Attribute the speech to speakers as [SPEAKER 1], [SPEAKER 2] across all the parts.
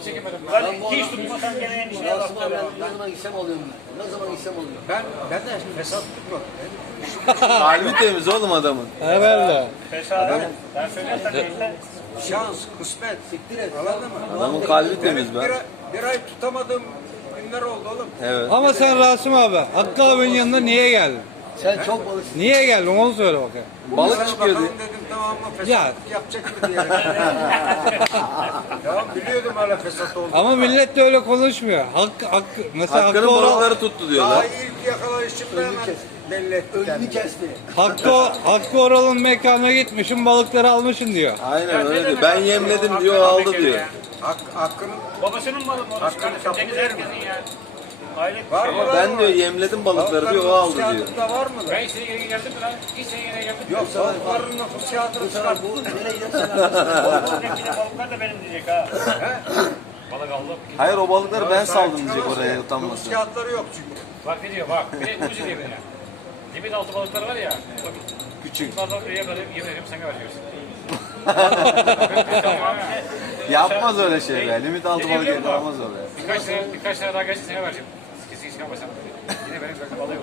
[SPEAKER 1] çekemedim.
[SPEAKER 2] Ben hiç tutmasam gene endişeye
[SPEAKER 3] Rasim abi
[SPEAKER 2] baktım.
[SPEAKER 3] ne zaman gitsem alıyorum. Ne zaman gitsem alıyorum.
[SPEAKER 4] Ben de fesatlık yok.
[SPEAKER 5] Kalbi temiz oğlum adamın.
[SPEAKER 6] Evvela.
[SPEAKER 2] Fesat. Ben söylersem işte.
[SPEAKER 4] Şans, kısmet.
[SPEAKER 3] Siktir et.
[SPEAKER 4] Anladın mı?
[SPEAKER 5] Adamın kalbi temiz be.
[SPEAKER 4] Bir ay tutamadığım günler oldu oğlum.
[SPEAKER 5] Evet.
[SPEAKER 6] Ama sen Rasim abi, Hakkı abinin yanında niye geldin?
[SPEAKER 3] Sen çok balıksın.
[SPEAKER 6] Niye geldin onu söyle bakayım.
[SPEAKER 5] Balık
[SPEAKER 4] Sana
[SPEAKER 5] çıkıyor
[SPEAKER 4] bakalım
[SPEAKER 5] diye.
[SPEAKER 4] dedim, tamam mı fesatlık
[SPEAKER 6] Ya.
[SPEAKER 4] yapacak mı diye. Ya biliyordum hala fesat olduğunu.
[SPEAKER 6] Ama millet de öyle konuşmuyor. Mesela
[SPEAKER 5] Hakkı'nın
[SPEAKER 6] Hakkı Oral,
[SPEAKER 5] balıkları tuttu
[SPEAKER 4] Daha
[SPEAKER 5] diyorlar.
[SPEAKER 4] ilk yakalayışımda hemen belli etti
[SPEAKER 3] Önünü
[SPEAKER 4] kendini.
[SPEAKER 3] kesti.
[SPEAKER 6] Hakkı Oral'ın mekanına gitmişim, balıkları almışım diyor.
[SPEAKER 5] Aynen öyle diyor. Ben yemledim diyor, aldı diyor.
[SPEAKER 4] Hakkı'nın
[SPEAKER 2] Babasının malı mı?
[SPEAKER 4] Hakkını
[SPEAKER 2] Kardeşim Cengiz
[SPEAKER 4] kabul
[SPEAKER 2] herkesin ya. Hayret.
[SPEAKER 4] var mı lan?
[SPEAKER 5] Ben diyor yemledim balıkları diyor, o aldı diyor.
[SPEAKER 4] Kağıtında var mı lan?
[SPEAKER 1] Ben senin yerine geldim mi lan? Hiç senin yerine geldim mi?
[SPEAKER 4] Yok, balıkların nüfus kağıdını
[SPEAKER 3] Bu sefer
[SPEAKER 4] çıkart.
[SPEAKER 3] bu nereye gidersen arkasına.
[SPEAKER 2] Balıktaki balıklar da benim diyecek ha.
[SPEAKER 1] Balık aldım.
[SPEAKER 5] Hayır o balıkları ben saldım diyecek oraya
[SPEAKER 4] Nüfus
[SPEAKER 5] utanmasın.
[SPEAKER 4] kağıtları yok çünkü.
[SPEAKER 1] Bak ne diyor bak. Bir de ucu diyor beni. Limit altı balıklar var ya. Bak,
[SPEAKER 5] Küçük.
[SPEAKER 1] bunlardan yemin ederim sana veriyorsun.
[SPEAKER 5] Yapmaz öyle şey be. Limit altı balık yapamaz öyle.
[SPEAKER 1] Birkaç sene daha geçti sana vereceğim. Kesin çıkamasam. Yine benim gözüm alıyor.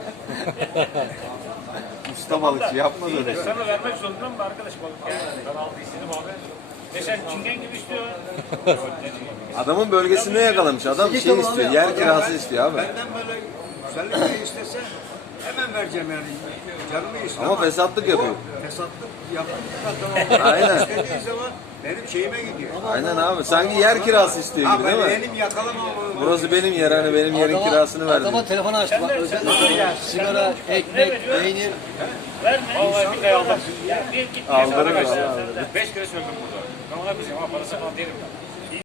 [SPEAKER 5] Usta balıkçı yapmaz
[SPEAKER 2] İyi de
[SPEAKER 5] öyle.
[SPEAKER 2] sana vermek zorunda mı arkadaş balık ya?
[SPEAKER 1] Ben aldı istedim abi.
[SPEAKER 2] Sen çingen gibi istiyor.
[SPEAKER 5] Adamın bölgesinde yakalamış. Adam şey istiyor, yer kirası istiyor abi.
[SPEAKER 4] Benden böyle güzellik istese hemen vereceğim yani. Canımı istiyor
[SPEAKER 5] Ama fesatlık yapıyor.
[SPEAKER 4] Fesatlık yapınca tamam.
[SPEAKER 5] Aynen.
[SPEAKER 4] İstediği zaman benim şeyime gidiyor.
[SPEAKER 5] Aynen abi. Sanki yer kirası istiyor gibi değil mi?
[SPEAKER 4] Benim yakalamamı.
[SPEAKER 5] Burası benim yer, hani benim yerin kirasını ver diyor.
[SPEAKER 3] Adama telefonu açtı. Bak özel sigara, ekmek, peynir.
[SPEAKER 2] Verme.
[SPEAKER 1] Vallahi billahi aldım.
[SPEAKER 2] Ya bir git.
[SPEAKER 5] Aldırır
[SPEAKER 1] Arkadaşlar,
[SPEAKER 5] ya.
[SPEAKER 1] 5 kere söyledim burada. Ben ona kızıyorum ama parası falan değilim ben.